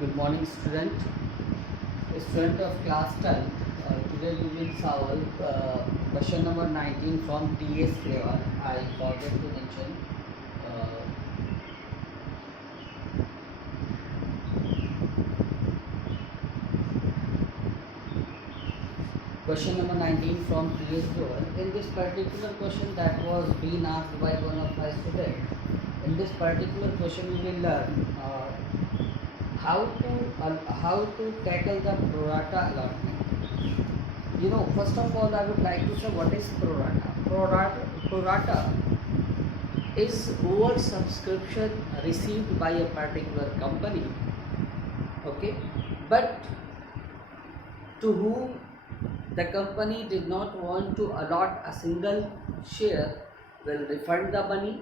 Good morning, student. Student of class 10. Today we will solve question number 19 from TS level. I forget to mention. Uh, Question number 19 from TS level. In this particular question that was being asked by one of my students, in this particular question we will learn how to tackle the prorata allotment. First of all, I would like to say what is prorata. Prorata is over subscription received by a particular company, okay, but to whom the company did not want to allot a single share will refund the money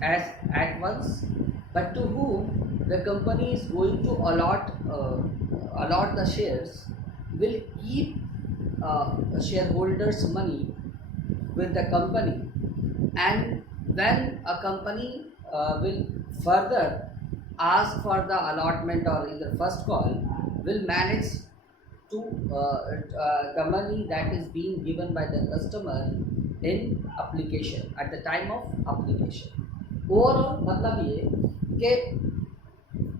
as at once, but to whom the company is going to allot the shares will keep shareholders money with the company, and when a company will further ask for the allotment or in the first call will manage to the money that is being given by the customer in application at the time of application. Overall मतलब ये कि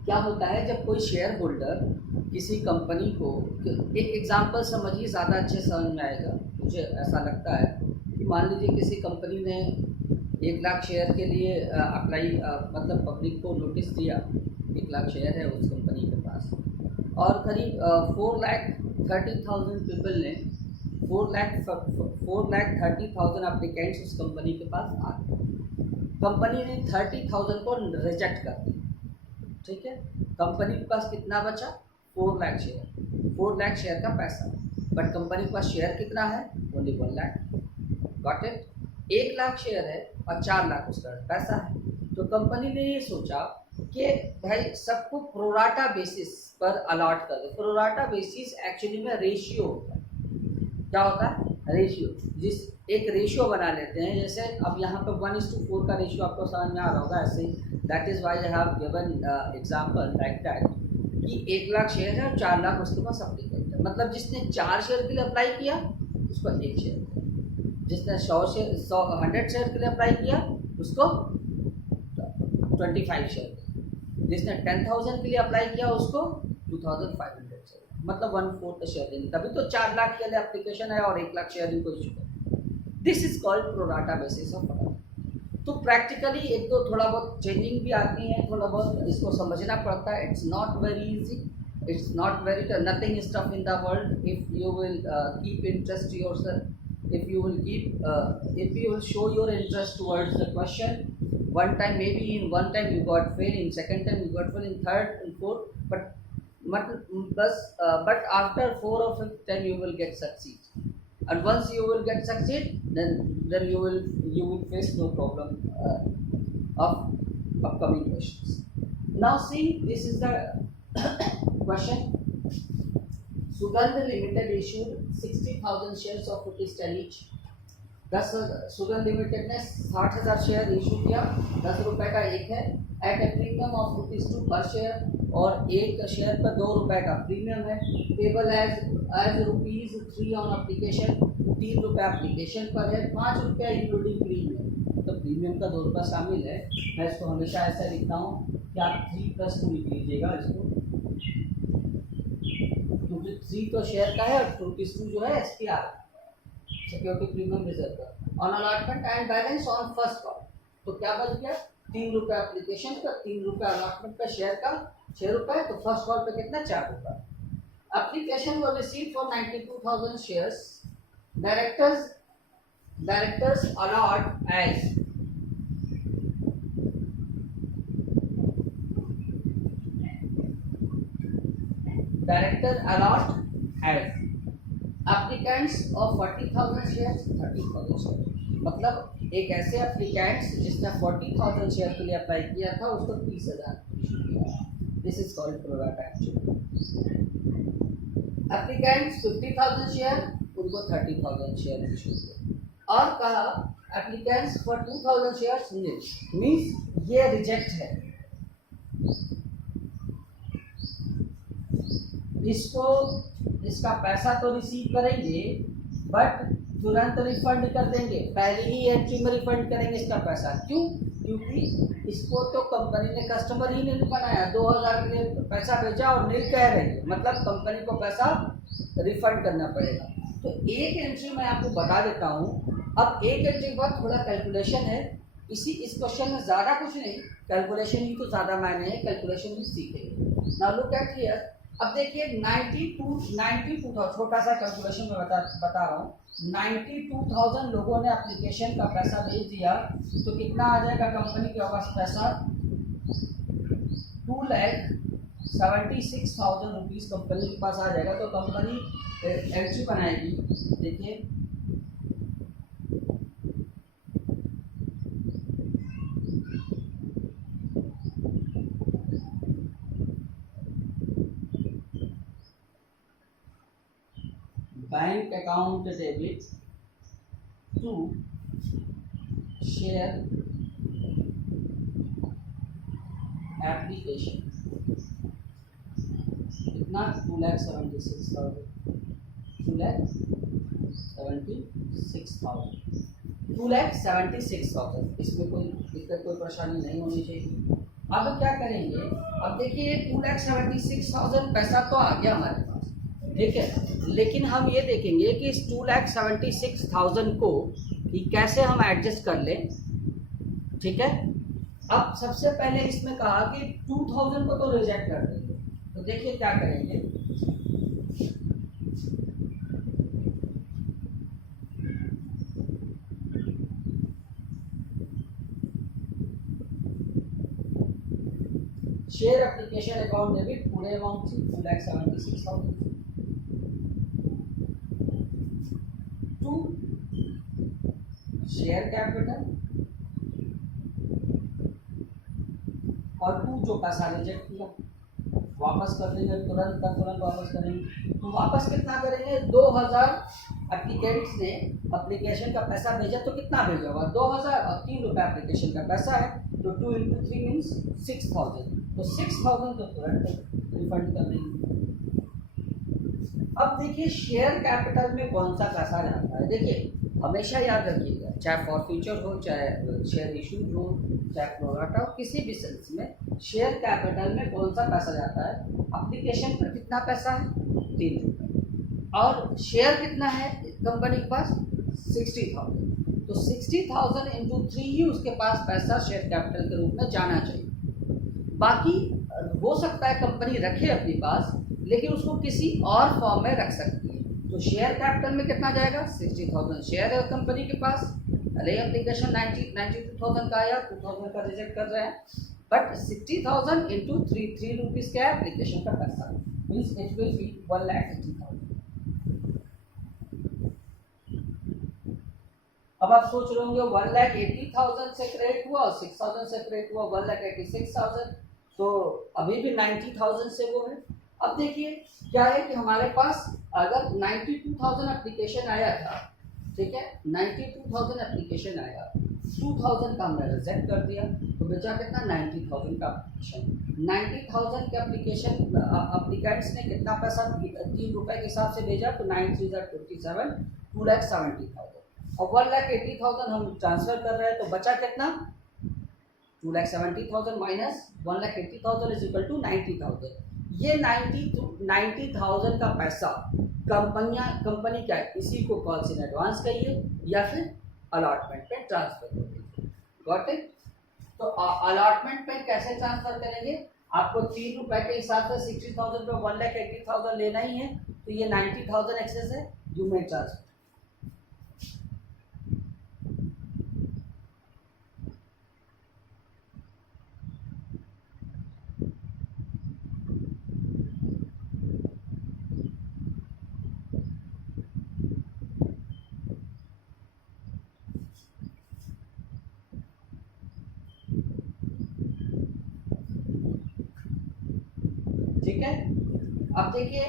क्या होता है जब कोई share holder किसी company को, एक एग्जांपल समझिए, ज़्यादा अच्छे समझ में आएगा, मुझे ऐसा लगता है कि मान लीजिए किसी कंपनी ने 1 लाख शेयर के लिए अप्लाई मतलब पब्लिक को नोटिस दिया, 1 लाख शेयर है उस कंपनी के पास और करीब 4,30,000 पीपल ने 4,30,000 अप्लीकेंट्स उस कंपनी के पास आ गए। कंपनी ने 30,000 को रिजेक्ट कर दिया, ठीक है। कंपनी के पास कितना बचा? 4 लाख शेयर, 4 लाख शेयर का पैसा, बट कंपनी के पास शेयर कितना है? Only 1 lakh. Got it? 1 lakh share है और 4 लाख उसका पैसा है। तो कंपनी ने ये सोचा कि भाई सबको प्रोराटा बेसिस पर अलॉट कर दो। प्रोराटा बेसिस एक्चुअली में रेशियो होता है। क्या होता है? रेशियो। जिस एक रेशियो बना लेते हैं, जैसे अब यहाँ पर 1:4 का रेशियो आपको समझ में आ रहा होगा। ऐसे ही that is why I have given example like that कि 1 लाख शेयर है और 4 लाख उसके पास अप्लीकेंट है। मतलब जिसने 4 शेयर के लिए अप्लाई किया उसको 1 शेयर, जिसने 100 शेयर के लिए अप्लाई किया उसको 25 शेयर, जिसने 10,000 के लिए अप्लाई किया उसको 2,500 शेयर, मतलब 1/4 शेयर देंगे। तभी तो 4 लाख के लिए एप्लीकेशन है और 1 लाख शेयर इनको इशू कर। This is called pro rata basis of allotment. तो प्रैक्टिकली एक तो थोड़ा बहुत चेंजिंग भी आती है, थोड़ा बहुत इसको समझना पड़ता है। It's not very easy, it's not very nothing is tough in the world if you will keep interest yourself, if you will show your interest towards the question. One time, maybe in one time you got fail, in second time you got fail, in third and fourth, but after 4 or 5th time you will get succeed, and once you will get succeed, then you will face no problem of upcoming questions. Now see, this is the question. Sugandh Limited issued 60,000 shares of ₹10 each. 10 सुगंध limited ने 60,000 share issue किया, 10 रुपए का एक है, eight A premium of ₹2 पर share, और एक शेयर पर 2 रुपए का प्रीमियम है। पेबल एज ₹3 ऑन एप्लीकेशन, 3 रुपये एप्लीकेशन पर है, 5 रुपये इंक्लूडिंग प्रीमियम। तो प्रीमियम का 2 रुपये शामिल है। मैं इसको हमेशा ऐसा लिखता हूँ कि आप 3+2 लिख लीजिएगा इसको, क्योंकि 3 तो शेयर का है और ₹2 जो है SPR, सिक्योरिटी प्रीमियम रिजर्व का, on allotment and balance on first call. तो क्या बच गया? 3 रुपये एप्लीकेशन का, 3 रुपये अलॉटमेंट का, शेयर का 6 रुपये, तो फर्स्ट कॉल पे कितना? 4 रुपये। एप्लीकेशन वो receive for 92,000 shares. Directors allot as director allot as applicants of 40,000 shares 30,000 share. मतलब एक ऐसे एप्लीकेंट्स जिसने 40,000 शेयर के लिए अप्लाई किया था उसको 30,000 इशू किया। This is called pro rata actually. Applicants 50,000 share, उनको 30,000 शेयर इशू किया। और कहा एप्लीकेंट्स फॉर 2,000 शेयर मीन्स ये रिजेक्ट है, इसको इसका पैसा तो रिसीव करेंगे बट तुरंत रिफंड कर देंगे, पहली ही एंट्री में रिफंड करेंगे इसका पैसा। क्यों? क्योंकि इसको तो कंपनी ने कस्टमर ही नहीं बनाया, 2000 के लिए पैसा भेजा और नहीं कह रही है, मतलब कंपनी को पैसा रिफंड करना पड़ेगा। तो एक एंट्री मैं आपको बता देता हूँ। अब एक एंट्री के बाद थोड़ा कैलकुलेशन है, इस क्वेश्चन में ज़्यादा कुछ नहीं, कैलकुलेशन ही तो ज़्यादा मायने है, कैलकुलेशन ही सीखेंगे। Now look at here. अब देखिए 92 छोटा सा कैलकुलेशन में बता रहा हूँ। 92,000 लोगों ने एप्लीकेशन का पैसा भेज दिया, तो कितना आ जाएगा कंपनी के पास पैसा? 2,76,000 रुपीज़ कंपनी के पास आ जाएगा। तो कंपनी एंट्री बनाएगी, देखिए bank account debit to share application, कितना? 2,76,000, 2,76,000। इसमें कोई दिक्कत, कोई परेशानी नहीं होनी चाहिए। अब क्या करेंगे? अब देखिए 2,76,000 पैसा तो आ गया हमारे पास, ठीक है, लेकिन हम ये देखेंगे कि इस 2,76,000 को कि कैसे हम एडजस्ट कर लें, ठीक है। अब सबसे पहले इसमें कहा कि 2,000 को तो रिजेक्ट कर देंगे, तो देखिए क्या करेंगे। शेयर एप्लीकेशन अकाउंट डेबिट पूरे अमाउंट से 2,76,000 टू शेयर कैपिटल, और टू जो पैसा रिजेक्ट किया वापस कर देंगे, तुरंत वापस करेंगे। तो वापस कितना करेंगे? 2,000 एप्लीकेंट्स ने एप्लीकेशन का पैसा भेजा, तो कितना भेजा होगा? 2,000 और 3 रुपये एप्लीकेशन का पैसा है, तो 2 × 3 मीन्स 6,000, तो 6,000 तो तुरंत रिफंड कर देंगे। अब देखिए शेयर कैपिटल में कौन सा पैसा जाता है। देखिए हमेशा याद रखिएगा, चाहे फॉर फ्यूचर हो, चाहे शेयर इशू हो, चाहे प्रोराटा हो, किसी भी सेंस में शेयर कैपिटल में कौन सा पैसा जाता है? एप्लीकेशन पर कितना पैसा है? 3 रुपये, और शेयर कितना है कंपनी के पास? 60,000, तो 60,000 × 3 ही उसके पास पैसा शेयर कैपिटल के रूप में जाना चाहिए। बाकी हो सकता है कंपनी रखे अपने पास, लेकिन उसको किसी और फॉर्म में रख सकती है। तो शेयर कैपिटल में कितना जाएगा? 60,000 शेयर है कंपनी के पास, भले एप्लीकेशन 92,000 का आया, 2,000 का रिजेक्ट कर रहे हैं, बट 60,000 × 3 रुपीज़ का एप्लीकेशन का पैसा, मीन्स इट विल बी 1,80,000। अब आप सोच रहे होंगे 1,80,000 से क्रेडिट हुआ और 6,000 से क्रेडिट हुआ, 1,86,000, तो अभी भी 90,000 से वो है। अब देखिए क्या है कि हमारे पास अगर 92,000 एप्लीकेशन आया था, ठीक है, 92,000 एप्लीकेशन आया, 2,000 का हमने रिजेक्ट कर दिया, तो बचा कितना? 90,000 का एप्लीकेशन। 90,000 के एप्लीकेशन एप्लीकेंट्स ने कितना पैसा 3 रुपये के हिसाब से भेजा, तो 9 3 27, 2,70,000, और 1,80,000 हम ट्रांसफर कर रहे हैं, तो बचा कितना? 2,70,000 माइनस 1,80,000 इज इक्वल टू 90,000। ये 90,000 का पैसा कंपनी क्या है, इसी को कॉल्स इन एडवांस कहिए या फिर अलॉटमेंट पे ट्रांसफर कर दीजिए। Got it? तो अलॉटमेंट पे कैसे ट्रांसफर करेंगे? आपको 3 रुपये के हिसाब से 60,000 पे 1,80,000 लेना ही है, तो ये 90,000 एक्सेस है, यू मे ट्रांसफर। ठीक है, अब देखिए,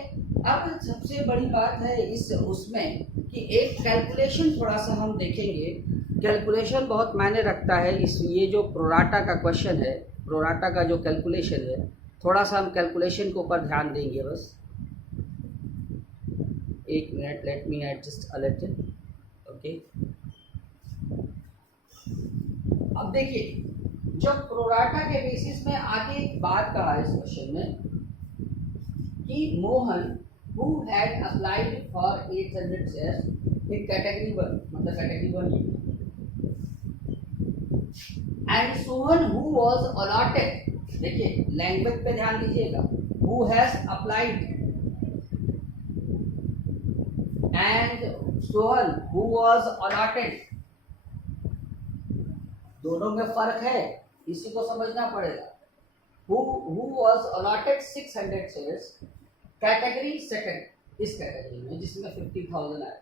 अब सबसे बड़ी बात है इस उसमें कि एक कैलकुलेशन थोड़ा सा हम देखेंगे। कैलकुलेशन बहुत मायने रखता है इस, ये जो प्रोराटा का क्वेश्चन है, प्रोराटा का जो कैलकुलेशन है, थोड़ा सा हम कैलकुलेशन के ऊपर ध्यान देंगे बस। एक minute, let me adjust a little. Okay, अब देखिए जब प्रोराटा के बेसिस में आगे एक बात कहा इस क्वेश्चन में कि Mohan who had applied for 800 shares in category 1, मतलब category 1 and Sohan who was allotted, देखिए लैंग्वेज पे ध्यान दीजिएगा, who has applied and Sohan who was allotted, दोनों में फर्क है, इसी को समझना पड़ेगा। who was allotted 600 shares category second, इस कैटेगरी में जिसमें 50,000 आए,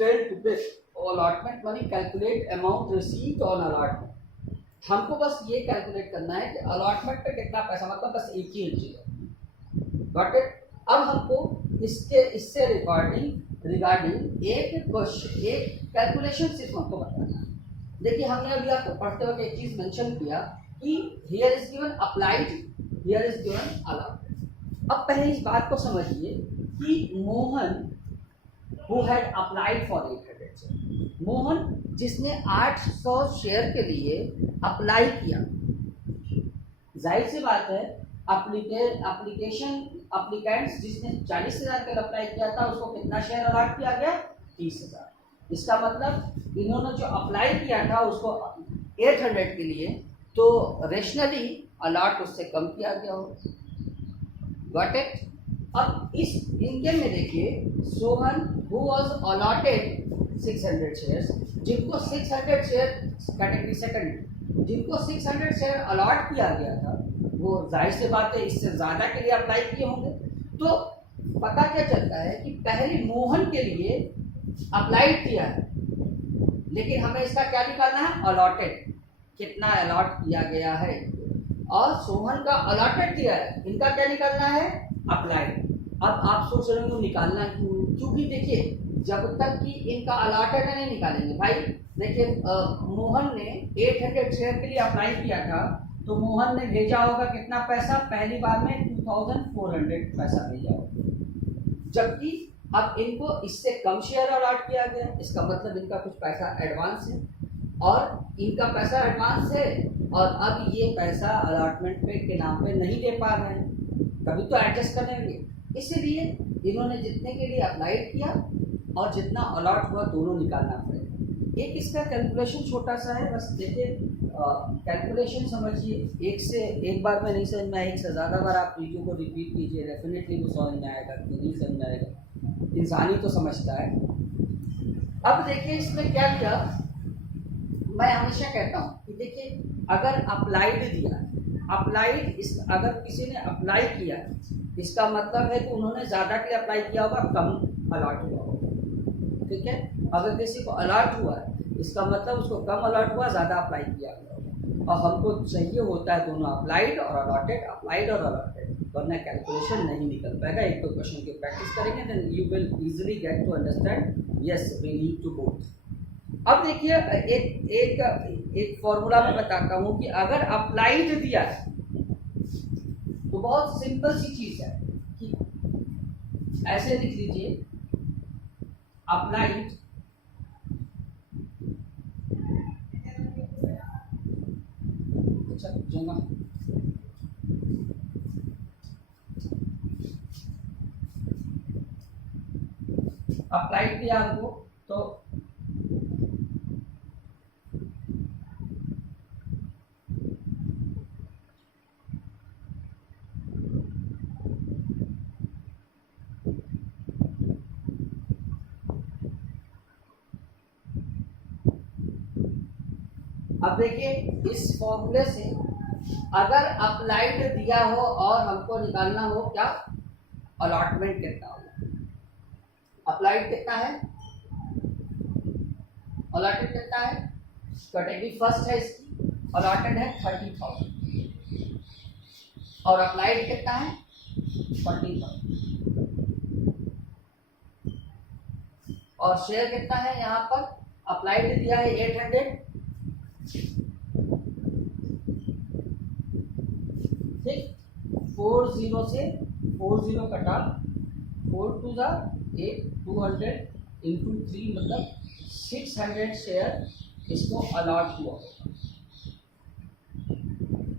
failed to pay allotment money, calculate amount received on allotment। हमको बस ये कैलकुलेट करना है कि अलॉटमेंट पे कितना पैसा, मतलब बस एक ही चीज है, गॉट इट। अब हमको इससे रिगार्डिंग एक क्वेश्चन, एक कैलकुलेशन सिर्फ हमको बताना है। देखिए हमने अभी आपको पढ़ते वक्त एक चीज मेंशन किया कि here is given applied, here is given allotted. अब पहले इस बात को समझिए कि Mohan who had applied for 800 share, Mohan जिसने 800 शेयर के लिए अप्लाई किया, जाहिर सी बात है एप्लीकेंट्स जिसने 40,000 के लिए अप्लाई किया था उसको कितना शेयर अलॉट किया गया, 30,000। इसका मतलब इन्होंने जो अप्लाई किया था उसको 800 के लिए, तो रेशनली अलॉट उससे कम किया गया हो, गॉट इट। अब इस इनके में देखिए Sohan who was allotted 600 shares, जिनको 600 शेयर कैटेगरी सेकंड, जिनको 600 शेयर अलॉट किया गया था वो जाहिर सी बात है इससे ज़्यादा के लिए अप्लाई किए होंगे। तो पता क्या चलता है कि पहले मोहन के लिए अप्लाई किया है, लेकिन हमें इसका क्या निकालना है, अलॉटेड, कितना अलॉट किया गया है, और सोहन का अलॉटेड दिया है, इनका क्या निकालना है, अप्लाइड। अब आप सोच रहे हो निकालना क्यों, क्योंकि देखिए जब तक कि इनका अलॉटेड नहीं निकालेंगे भाई, देखिए मोहन ने 800 शेयर के लिए अप्लाई किया था, तो मोहन ने भेजा होगा कितना पैसा, पहली बार में 2400 पैसा भेजा होगा, जबकि अब इनको इससे कम शेयर अलॉट किया गया, इसका मतलब इनका कुछ पैसा एडवांस है, और इनका पैसा एडवांस है, और अब ये पैसा अलॉटमेंट पे के नाम पे नहीं दे पा रहे हैं, कभी तो एडजस्ट करेंगे, इसलिए इन्होंने जितने के लिए अप्लाई किया और जितना अलॉट हुआ दोनों निकालना पड़ेगा। एक इसका कैलकुलेशन छोटा सा है, बस देखिए कैलकुलेशन समझिए, एक बार में नहीं समझ में आए, एक से ज़्यादा बार आप चीज़ों को रिपीट कीजिए, डेफिनेटली वो समझ में आएगा, क्यों नहीं समझ में आएगा, इंसानी तो समझता है। अब देखिए इसमें क्या किया, मैं हमेशा कहता हूँ कि देखिए अगर अप्लाइड दिया, अप्लाइड इस अगर किसी ने अप्लाई किया इसका मतलब है कि उन्होंने ज़्यादा के लिए अप्लाई किया होगा, कम अलॉट हुआ होगा, ठीक है। अगर किसी को अलॉट हुआ है इसका मतलब उसको कम अलॉट हुआ, ज़्यादा अप्लाई किया गया होगा, और हमको चाहिए होता है दोनों अप्लाइड और अलॉटेड, अप्लाइड और अलॉटेड, वरना कैलकुलेशन नहीं निकल पाएगा। एक तो क्वेश्चन की प्रैक्टिस करेंगे then you will easily get to understand, yes we need to both. अब देखिए एक फॉर्मूला मैं बताता हूँ कि अगर अप्लाइड दिया है तो बहुत सिंपल सी चीज है कि ऐसे लिख लीजिए, अप्लाइड अप्लाइड दिया हमको, तो अब देखिए इस फॉर्मूले से अगर अप्लाइड दिया हो और हमको निकालना हो क्या, अलॉटमेंट कितना होगा, अप्लाइड कितना है, अलॉटेड कितना है, कैटेगरी फर्स्ट है इसकी, अलॉटेड है 30,000 और अप्लाइड कितना है 40,000, और शेयर कितना है यहाँ पर, अप्लाइड दिया है 800, ठीक, 40 से 40 कटा, 4 टू ज़ा एक 200 इंटू 3 मतलब 600 शेयर इसको अलॉट हुआ होगा।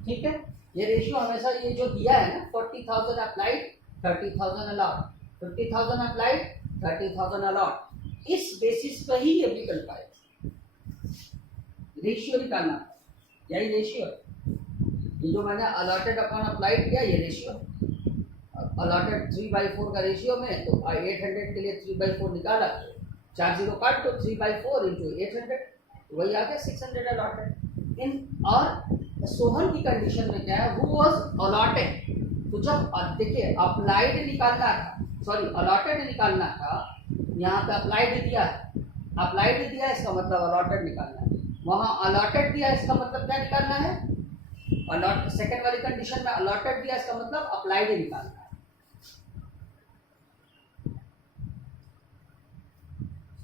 ठीक है, ये रेशियो हमेशा ये जो दिया है ना 40,000 अप्लाइड 30,000 अलॉट, 50,000 अप्लाइड 30,000 अलॉट, इस बेसिस पर ही ये भी कर पाएगा। रेशियो निकालना, यही रेशियो है। ये जो मैंने अलॉटेड अपॉन अप्लाइड किया ये रेशियो, अलॉटेड 3/4 का रेशियो में, तो 800 के लिए 3/4 निकाला, 4 0 काट, तो 3/4 इंटू 800 वही आ गया 600 अलॉटेड इन। और सोहन की कंडीशन में क्या है, हु वाज अलॉटेड, तो जब देखिए अप्लाइड निकालना था, सॉरी अलॉटेड निकालना था, यहाँ पे अप्लाइड दिया है, अप्लाइड दिया है इसका मतलब अलॉटेड निकालना है, वहाँ अलॉटेड दिया है इसका मतलब क्या निकालना है, अलॉट सेकंड वाली कंडीशन में अलॉटेड दिया इसका मतलब अप्लाइड निकालना है।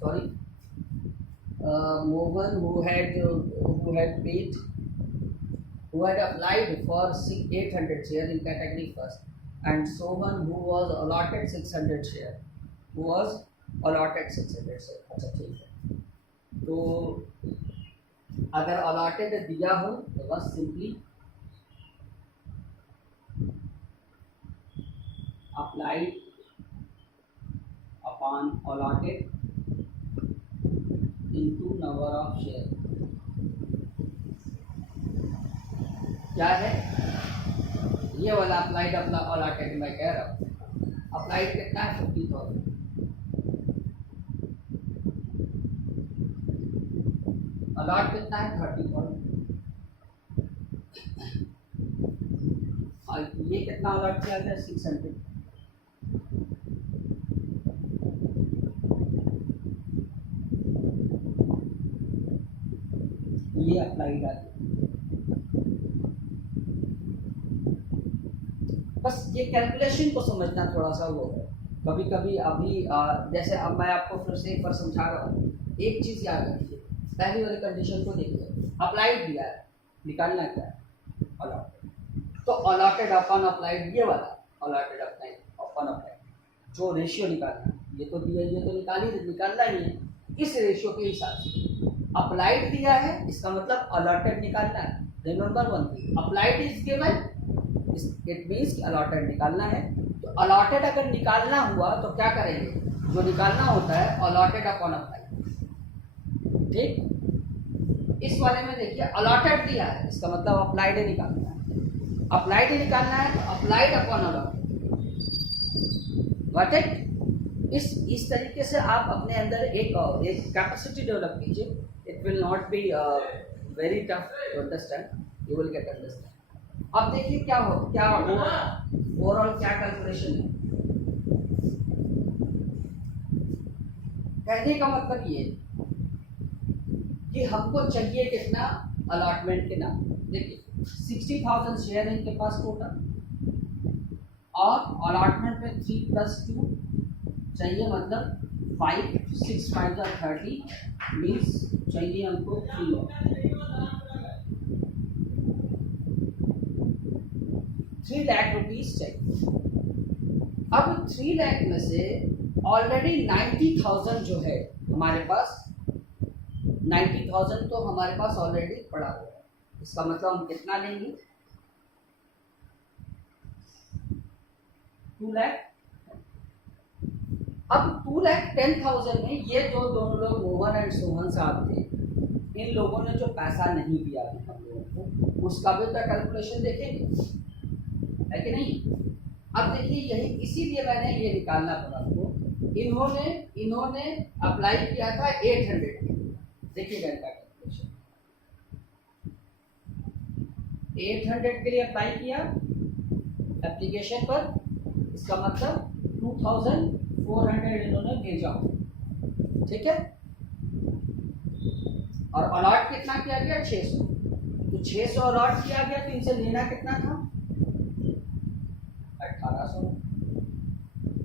Sorry, Mohan who had applied for 800 share in category first, and Sohan who was allotted 600 share, who was allotted 600 share। अच्छा ठीक है, तो अगर allotted दिया हो तो बस simply applied upon allotted into number of share, क्या है ये वाला अप्लाइड अपना अलॉटेड मैं कह रहा हूँ, अप्लाइड कितना है 50,000, अलॉट कितना है 30,000, और ये कितना अलॉट किया गया 600, ये अप्लाइड आ गया। बस ये कैलकुलेशन को समझना थोड़ा सा वो है, कभी कभी अभी जैसे अब मैं आपको फिर से एक बार समझा रहा हूँ, एक चीज़ याद रखिए, पहली वाली कंडीशन को देखिए, अप्लाइड दिया है, निकालना क्या है अलॉटेड, तो अलॉटेड अपॉन अप्लाइड, ये वाला अलॉटेड अपॉन अप्लाइड जो रेशियो निकालना, ये तो दिया, ये तो निकालना ही है इस रेशियो के हिसाब से। अप्लाइड दिया है इसका मतलब अलॉटेड निकालना है, remember one thing, applied is given, it means कि अलॉटेड निकालना है। तो अलॉटेड अगर निकालना हुआ तो क्या करेंगे, जो निकालना होता है अलॉटेड अपॉन अप्लाइड। ठीक, इस वाले में देखिए अलॉटेड दिया है इसका मतलब अप्लाइड निकालना है, अप्लाइड निकालना है तो applied upon allotted, got it. इस तरीके से आप अपने अंदर एक कैपेसिटी डेवलप कीजिए, it will not be very tough to understand, you will get understand. अब देखिए क्या होगा ओवरऑल क्या कैलकुलेशन है, कहने का मतलब ये कि हमको चाहिए कितना अलॉटमेंट के नाम, देखिए 60,000 शेयर है इनके पास टोटल, और अलॉटमेंट में 3+2 चाहिए, मतलब 5, 6 5 30 मीन्स चाहिए हमको 3 लाख रुपीस चाहिए। अब 3 लाख में से ऑलरेडी 90,000 जो है हमारे पास, 90,000 तो हमारे पास ऑलरेडी पड़ा हुआ है, इसका मतलब हम कितना लेंगे 2 लाख। अब 2,10,000 में ये जो दोनों लोग मोहन एंड सोहन साहब थे, इन लोगों ने जो पैसा नहीं दिया हम लोगों को, उसका भी तो कैलकुलेशन देखेंगे, है कि नहीं। अब देखिए यही इसीलिए मैंने ये निकालना पड़ा आपको, इन्होंने अप्लाई किया था 800 के, देखिएगा इनका कैलकुलेशन, 800 के लिए अप्लाई किया एप्लीकेशन पर, इसका मतलब 2,400 इन्होंने भेजा, ठीक है, और अलॉट कितना किया गया 600, तो 600 अलॉट किया गया, तो इनसे लेना कितना था 1800,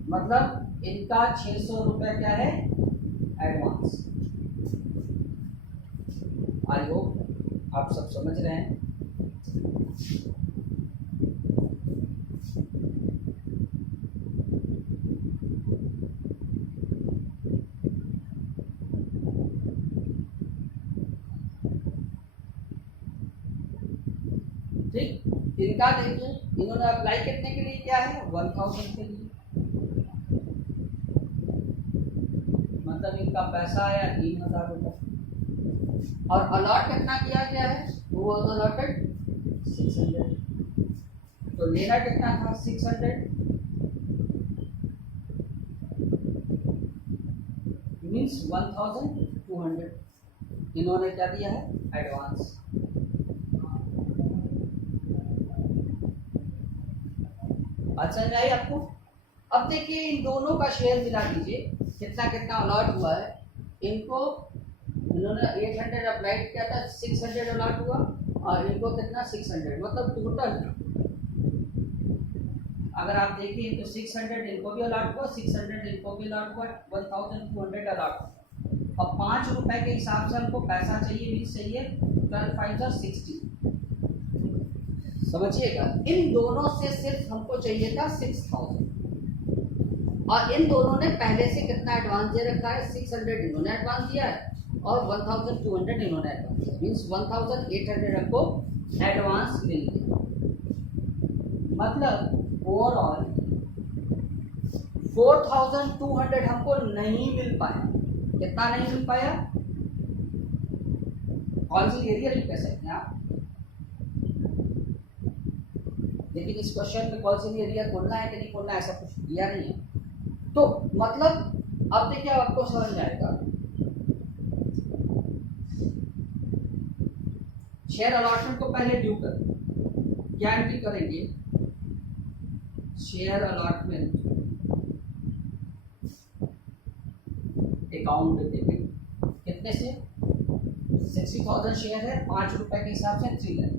मतलब इनका 600 रुपये क्या है एडवांस। आई होप आप सब समझ रहे हैं। इनका देखिए, इन्होंने अप्लाई कितने के लिए किया है, 1000 के लिए, मतलब इनका पैसा आया 3000 रुपये। और अलॉट कितना किया गया है, वो अलॉटेड 600, तो लेना कितना था 600, मीन्स 1200 इन्होंने क्या दिया है, एडवांस। अच्छा नहीं आई आपको। अब देखिए इन दोनों का शेयर मिला दीजिए, कितना कितना अलॉट हुआ है इनको। इन्होंने 800 अप्लाई किया था, 600 अलॉट हुआ, और इनको कितना 600, मतलब टोटल अगर आप देखिए तो 600 इनको भी अलॉट हुआ, 600 इनको भी अलॉट हुआ, 1200 अलॉट हुआ। अब 5 रुपए के हिसाब से हमको पैसा चाहिए, मीन्स चाहिए 12 5 60, समझिएगा। इन दोनों से सिर्फ हमको चाहिए था 6000, और इन दोनों ने पहले से कितना एडवांस दे रखा है, 600 इन्होंने एडवांस दिया है और 1200 इन्होंने एडवांस दिया, मीन्स 1800 हमको एडवांस मिल गया। मतलब ओवरऑल 4200 हमको नहीं मिल पाया। कितना नहीं मिल पाया, कौन सी एरिया लिख कह सकते हैं आप, लेकिन इस क्वेश्चन में कौन सी एरिया खोलना है कि नहीं खोलना है ऐसा कुछ दिया नहीं है। तो मतलब अब देखिए आपको समझ में आएगा। शेयर अलॉटमेंट को पहले ड्यू कर, क्या एंट्री करेंगे, शेयर अलॉटमेंट अकाउंट डेबिट, कितने से 60,000 शेयर है, 5 रुपए के हिसाब से 3 लाख,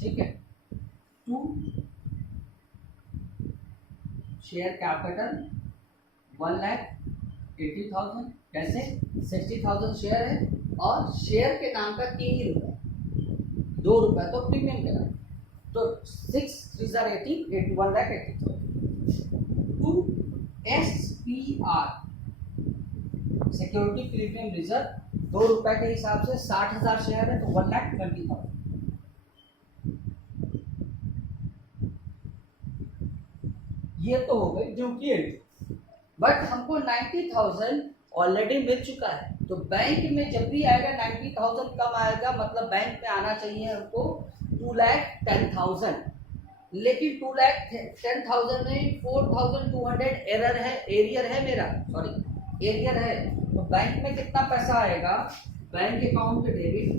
ठीक है। 2 शेयर कैपिटल 1,80,000, कैसे 60,000 शेयर है और शेयर के नाम का 3 ही रुपए, 2 रुपए तो प्रीमियम के नाम, तो 6 3 80, 1,80,000। 2 SPR सिक्योरिटी प्रीमियम रिजर्व 2 रुपए के हिसाब से 60,000 शेयर है तो 1,20,000। ये तो हो गई ड्यू की एंट्री, बट हमको 90,000 ऑलरेडी मिल चुका है, तो बैंक में जब भी आएगा 90,000 कम आएगा, मतलब बैंक में आना चाहिए हमको 2,10,000, लेकिन 2,10,000 में 4,200 एरर है, एरियर है मेरा, सॉरी एरियर है, तो बैंक में कितना पैसा आएगा, बैंक अकाउंट के डेबिट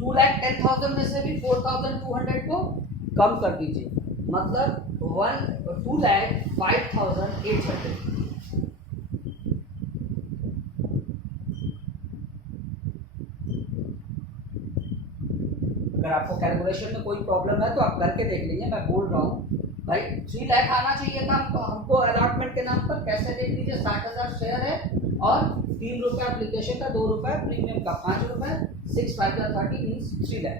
2,10,000 में से भी 4,200 को कम कर दीजिए, मतलब 2,05,800। अगर आपको कैलकुलेशन में कोई प्रॉब्लम है तो आप करके देख लीजिए, मैं बोल रहा हूँ भाई 3 लाख आना चाहिए था हमको अलॉटमेंट के नाम पर, कैसे देख लीजिए 60,000 शेयर है और 3 रुपये एप्लीकेशन का, 2 रुपये प्रीमियम का, 5 रुपये, 6 5 30 मीन्स 3 लाख।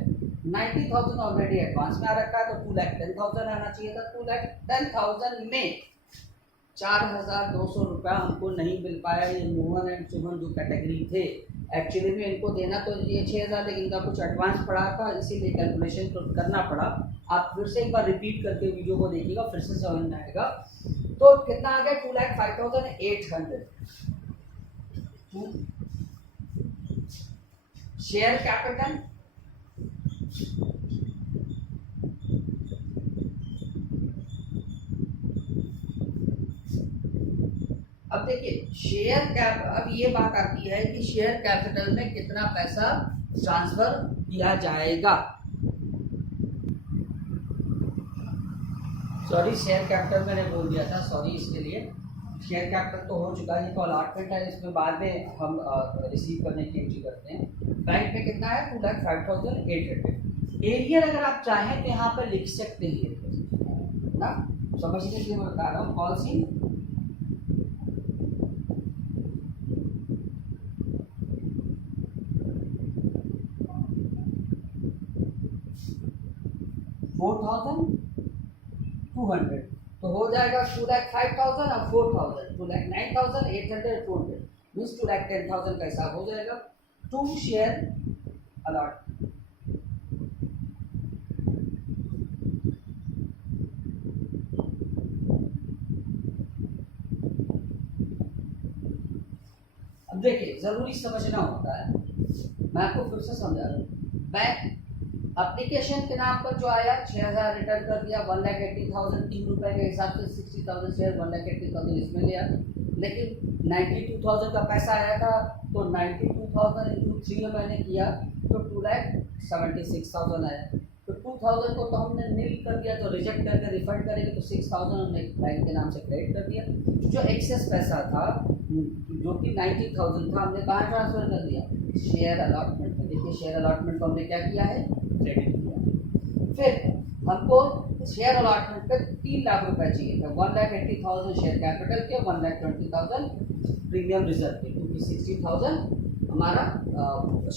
90,000 ऑलरेडी एडवांस में आ रखा है तो 2,10,000 आना चाहिए था, 2,10,000 में 4,200 रुपया हमको नहीं मिल पाया। ये मोहन एंड सुमन जो कैटेगरी थे, एक्चुअली में इनको देना तो ये 6,000, लेकिन इनका कुछ एडवांस पड़ा था, इसीलिए कैलकुलेशन तो करना पड़ा। आप फिर से एक बार रिपीट करके वीडियो को देखिएगा, फिर से समझ में आएगा। तो कितना आ गया 2,05,800। शेयर कैपिटल अब देखिए शेयर कैप, अब ये बात आती है कि शेयर कैपिटल में कितना पैसा ट्रांसफर किया जाएगा। सॉरी शेयर कैपिटल मैंने बोल दिया था, सॉरी इसके लिए। शेयर कैपिटल तो हो चुका है, ये तो अलॉटमेंट है, इसमें बाद में हम रिसीव करने की एंट्री करते हैं। बैंक में कितना है 2,05,800। एरियर अगर आप चाहें तो यहाँ पर लिख सकते हैं ना, समझने के लिए मैं बता रहा हूँ। कौन सी 4,200 तो हो जाएगा 2,05,000 और 4,000 2,09,800 200, मीन्स 2,10,000 का हिसाब हो जाएगा। 2 शेयर अलॉट, अब देखिए ज़रूरी समझना होता है, मैं आपको फिर से समझा रहा हूँ। बैंक एप्लीकेशन के नाम पर जो आया 6,000 रिटर्न कर दिया, 1,80,000 3 रुपये के हिसाब से 60,000 शेयर 1,80,000 इसमें लिया, लेकिन 92,000 का पैसा आया था तो 92,000 इंटू 3 में मैंने किया तो 2,76,000 आया। तो 2,000 को तो हमने नील कर दिया, तो रिजेक्ट करके रिफंड करेंगे तो 6,000 हमने बैंक के नाम से क्रेडिट कर दिया। जो एक्सेस पैसा था जो कि 90,000 था हमने कहाँ ट्रांसफ़र कर दिया, शेयर अलॉटमेंट में। देखिए शेयर अलॉटमेंट को हमने क्या किया है, क्रेडिट किया। फिर हमको शेयर अलॉटमेंट पे 3 लाख रुपए चाहिए था, 1,80,000 शेयर कैपिटल के, 1,20,000 प्रीमियम रिजर्व के, क्योंकि 60,000 हमारा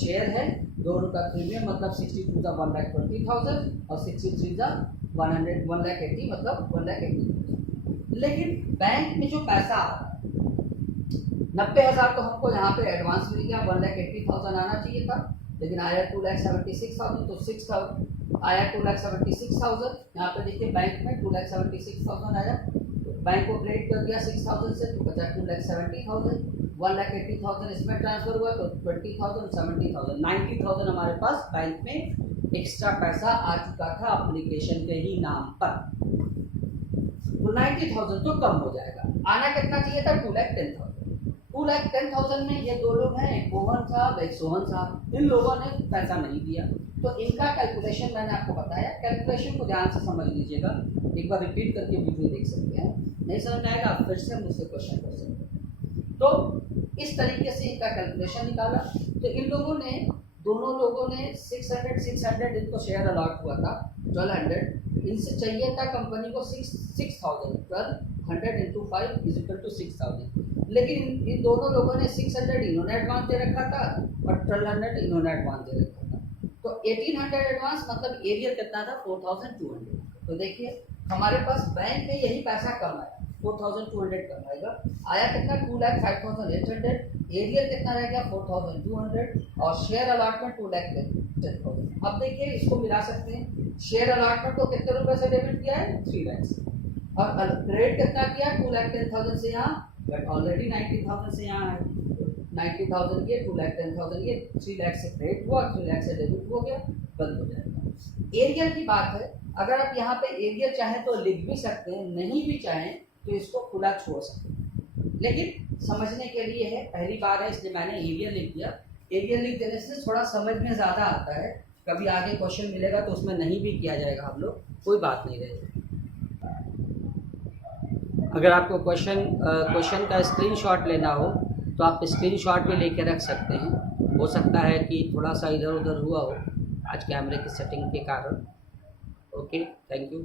शेयर है, 2 रुपये प्रीमियम मतलब 62 का 1,20,000 और 63 का 180 मतलब 1,80,000। लेकिन बैंक में जो पैसा आ रहा है 90,000 तो हमको यहाँ पे एडवांस मिल गया, 1,80,000 आना चाहिए था, लेकिन आया 2,76,000, तो 6,000 आया 2,76,000। यहाँ पे देखिए बैंक में 2,76,000 आया, तो बैंक को क्रेडिट कर दिया 6,000 से, तो बचा 2,70,000। 1,80,000 इसमें ट्रांसफर हुआ तो 20,000 70,000 90,000 हमारे पास बैंक में एक्स्ट्रा पैसा आ चुका था एप्लीकेशन के ही नाम पर। तो 90,000 तो कम हो जाएगा, आना कितना चाहिए था, 2,10,000। 2,10,000 में ये 2 लोग हैं, एक मोहन साहब एक सोहन साहब, इन लोगों ने पैसा नहीं दिया। तो इनका कैलकुलेशन मैंने आपको बताया, कैलकुलेशन को ध्यान से समझ लीजिएगा, एक बार रिपीट करके वीडियो देख सकते हैं, नहीं समझ में आएगा आप फिर से मुझसे क्वेश्चन कर सकते हैं। तो इस तरीके से इनका कैलकुलेशन निकाला। तो इन लोगों ने, दोनों लोगों ने 600 इनको शेयर अलॉट हुआ था, 1,200 इनसे चाहिए था कंपनी को 6,000, 1,200 इंटू 5 इज इक्वल टू 6,000। लेकिन इन दोनों लोगों ने 600 इन्होंने एडवांस दे रखा था और 1,200 इन्होंने एडवांस दे रखा था। तो 1,800 एडवांस मतलब एरियर कितना था, 4,200। तो देखिए हमारे पास बैंक में यही पैसा कम आया, 4,200 कम आएगा, आया कितना 2,05,800, एरियर कितना रह गया 4,200 और शेयर अलॉटमेंट 2,10,000। अब देखिए इसको मिला सकते हैं, शेयर अलॉटमेंट को कितने रुपए से डेबिट किया है, 3 लाख से, और क्रेडिट कितना किया 2,10,000 से यहाँ, बट ऑलरेडी 90,000 से यहाँ है, 90,000 ये 2,10,000 ये 3 लाख से क्रेडिट हुआ, 3 लाख से डेबिट हो गया, बंद हो जाएगा। एरियर की बात है, अगर आप यहाँ पे एरियर चाहें तो लिख भी सकते हैं, नहीं भी चाहें तो इसको खुला छोड़ सकते हैं, लेकिन समझने के लिए है, पहली बार है इसलिए मैंने एरियर लिख दिया। एरियर लिख देने से थोड़ा समझ में ज़्यादा आता है, कभी आगे क्वेश्चन मिलेगा तो उसमें नहीं भी किया जाएगा हम लोग, कोई बात नहीं रहेगी। अगर आपको क्वेश्चन का स्क्रीनशॉट लेना हो तो आप स्क्रीनशॉट भी लेके रख सकते हैं, हो सकता है कि थोड़ा सा इधर उधर हुआ हो आज कैमरे की सेटिंग के कारण। Okay, thank you.